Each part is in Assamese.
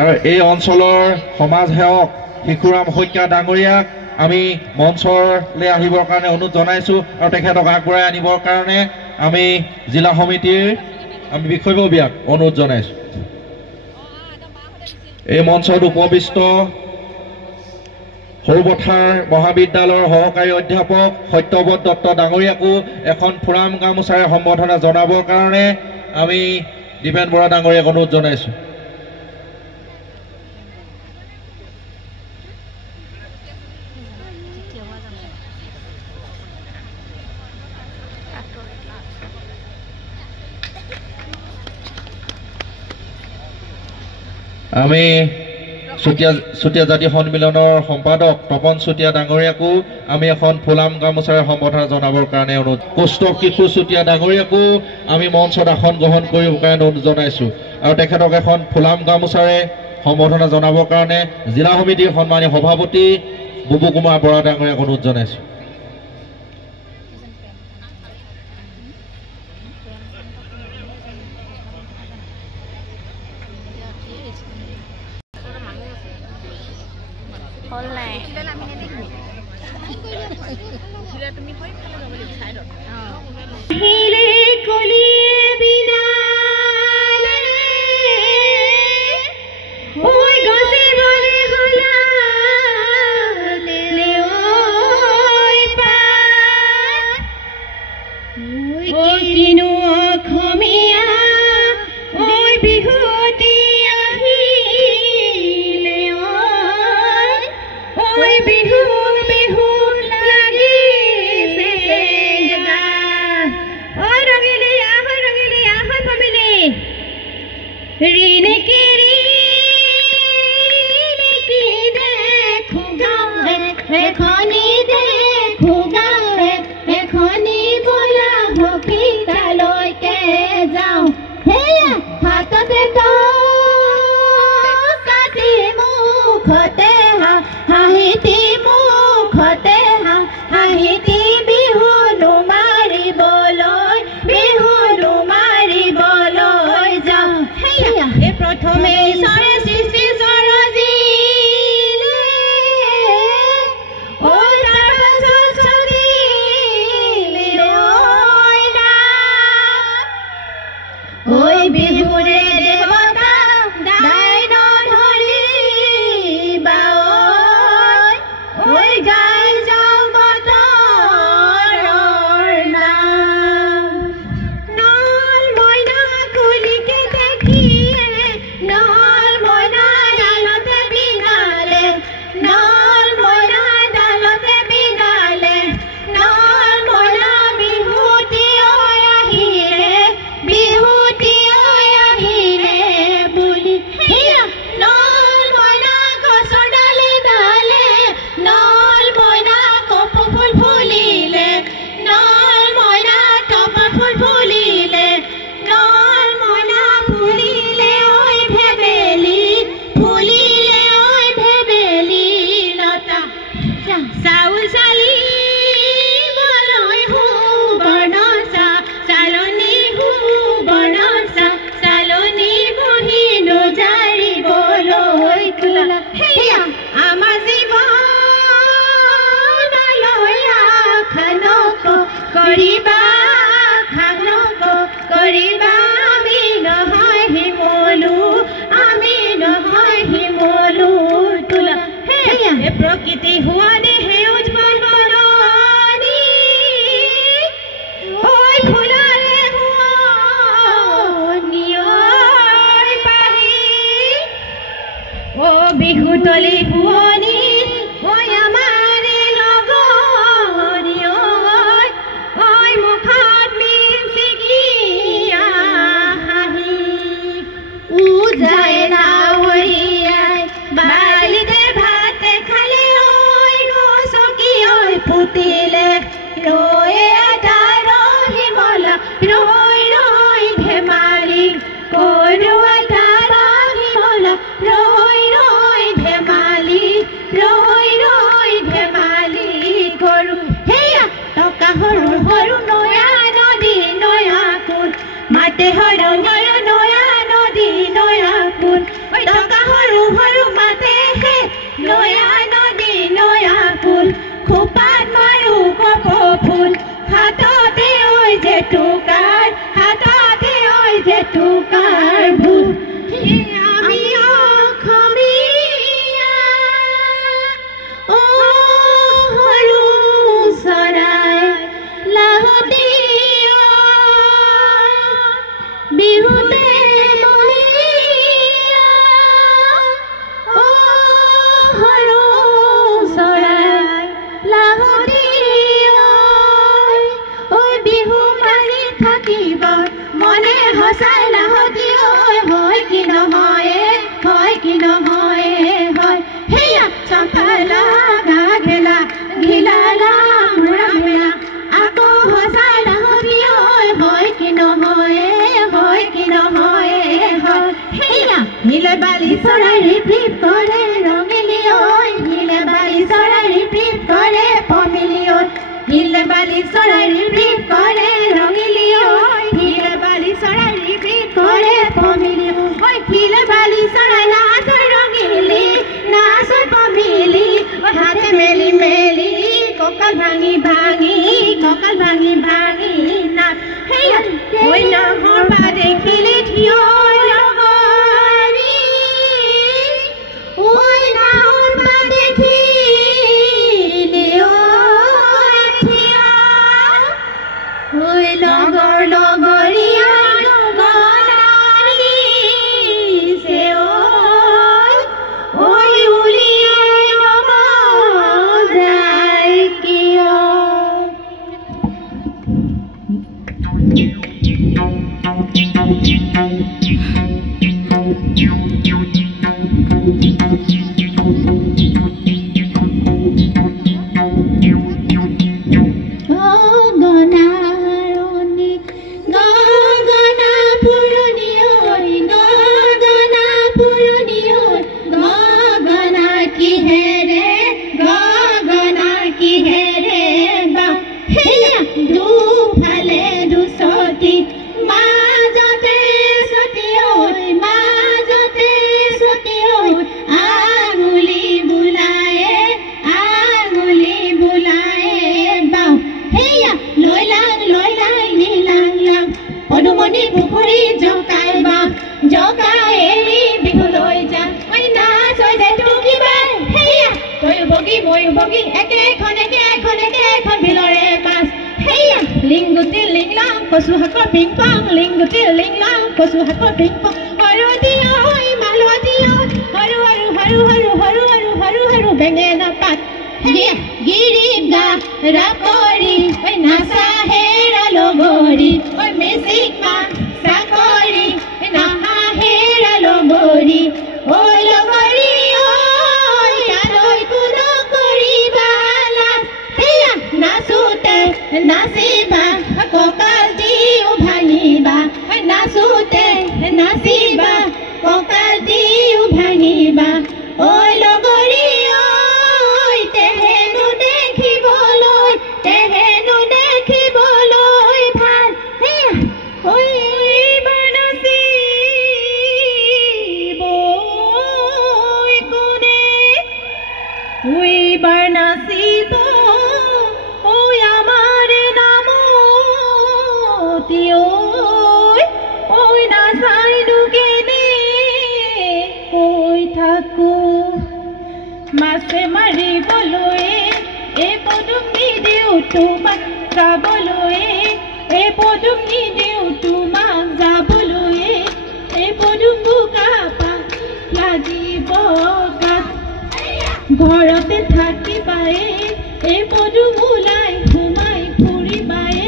আৰু এই অঞ্চলৰ সমাজ সেৱক শিশুৰাম শইকীয়া ডাঙৰীয়াক আমি মঞ্চলৈ আহিবৰ কাৰণে অনুৰোধ জনাইছোঁ আৰু তেখেতক আগবঢ়াই আনিবৰ কাৰণে আমি জিলা সমিতিৰ আমি বিষয়ববীয়াক অনুৰোধ জনাইছোঁ। এই মঞ্চত উপবিষ্ট সৰুপথাৰ মহাবিদ্যালয়ৰ সহকাৰী অধ্যাপক সত্যব্ৰত দত্ত ডাঙৰীয়াকো এখন ফুৰাম গামোচাৰে সম্বৰ্ধনা জনাবৰ কাৰণে আমি দীপেন বৰা ডাঙৰীয়াক অনুৰোধ জনাইছোঁ। আমি চুতীয়া জাতি সন্মিলনৰ সম্পাদক তপন চুতীয়া ডাঙৰীয়াকো আমি এখন ফুলাম গামোচাৰে সম্বৰ্ধনা জনাবৰ কাৰণে অনুৰোধ। কৌস্তভ কিশোৰ চুতীয়া ডাঙৰীয়াকো আমি মঞ্চত আসন গ্ৰহণ কৰিবৰ কাৰণে অনুৰোধ জনাইছোঁ আৰু তেখেতক এখন ফুলাম গামোচাৰে সম্বৰ্ধনা জনাবৰ কাৰণে জিলা সমিতিৰ সন্মানীয় সভাপতি বুবু কুমাৰ বৰা ডাঙৰীয়াক অনুৰোধ জনাইছোঁ। Roi, roi, dhemali টুকাৰ ভূত আমি অসমীয়া অ সৰু চৰাই লাহতি বিহুতে নীলে বালি চৰাই ৰিপিপ কৰে ৰঙিলি ঐ নীলে বালি চৰাই ৰিপিপ কৰে পমিলি ঐ নীলে বালি চৰাই ৰিপিপ কৰে ৰঙিলি ঐ নীলে বালি চৰাই ৰিপিপ কৰে পমিলি ঐ নীলে বালি চৰাই নাচ ৰঙিলি নাচ পমিলি হাতে মেলি মেলি কঁকাল ভাঙি ভাঙি নাচ হেয়া ঐ নাহৰ বা দেখিলে থিয় লিংগুটি লিংলাং কচু শাকৰ পিংপং লিংগুটি লিংলাং কচু শাকৰ পিংপং হৰদি ঐ মালতী ঐ হৰু হৰু হৰু হৰু হৰু হৰু হৰু হৰু বেঙেনা পাত গিৰিপ গা ৰাকৰি ঐ নাচা হেৰা লগৰি ঐ মিচিক মা চাকৰি নাহা হেৰা লগৰি ঐ লগৰি ঐ আলৈ কোনো কৰিবা হেয়া নাচোতে নাচিবা কঁকাল দিও ভাঙিবা নাচোতে নাচিবা কঁকাল দিও ভাঙিবা ঐ লগৰি ঐ তেহেনো দেখিবলৈ ভাল ঐ নাচিব কোনে এইবাৰ নাচিব মাছে মাৰিবলৈ এই পদুম নিদিও তোমাক যাবলৈ এই পদুম নিদিও তোমাক যাবলৈ এই পদুম বোকা পাত লাগিব গাত ঘৰতে থাকিবাই এই পদুম ওলাই সোমাই ফুৰিবাই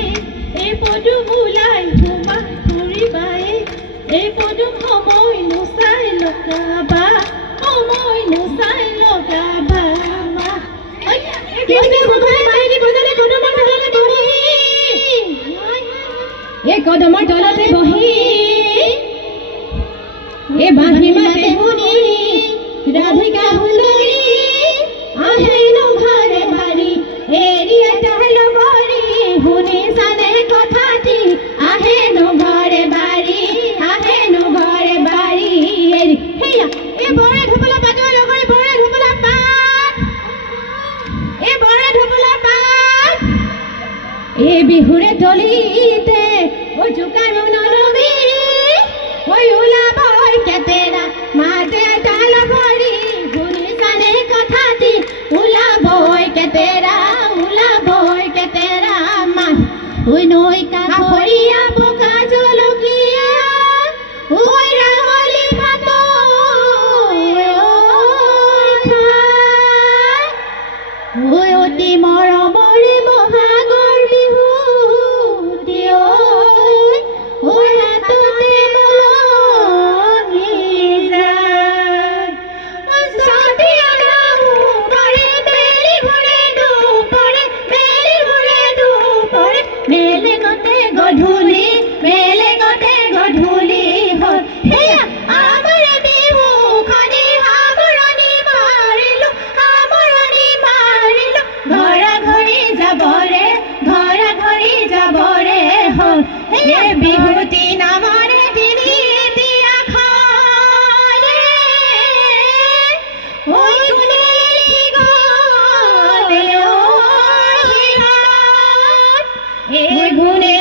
এই পদুম ওলাই সোমাই ফুৰিবাই এই পদুম সময় নোচাই লগাবা সময় নোচাই লগাবা এই কদমৰ তলতে বহি এই বাঁহী মাতে শুনি ৰাধিকা সুন্দৰী আহে ঘৰে বাৰী এৰি এটাৰ লগৰী শুনিছানে কথাটি আহে ঘৰে বাৰী এৰি সেয়া এই বৰে ধুবলা পাতৰ লগৰী বৰে ধুবলা পাত এই বৰে ধুবলা পাত এই বিহুৰে তলিতে ঐ জোকাৰ নলবি ঘৰি যাবৰে ঘৰা ঘৰি যাবৰে হ'ল হে বিহুতি নামৰে তিনি দিয়া খালে ঐ কোনে লিখি গ'লে ঐ হিৰাত এই গুণে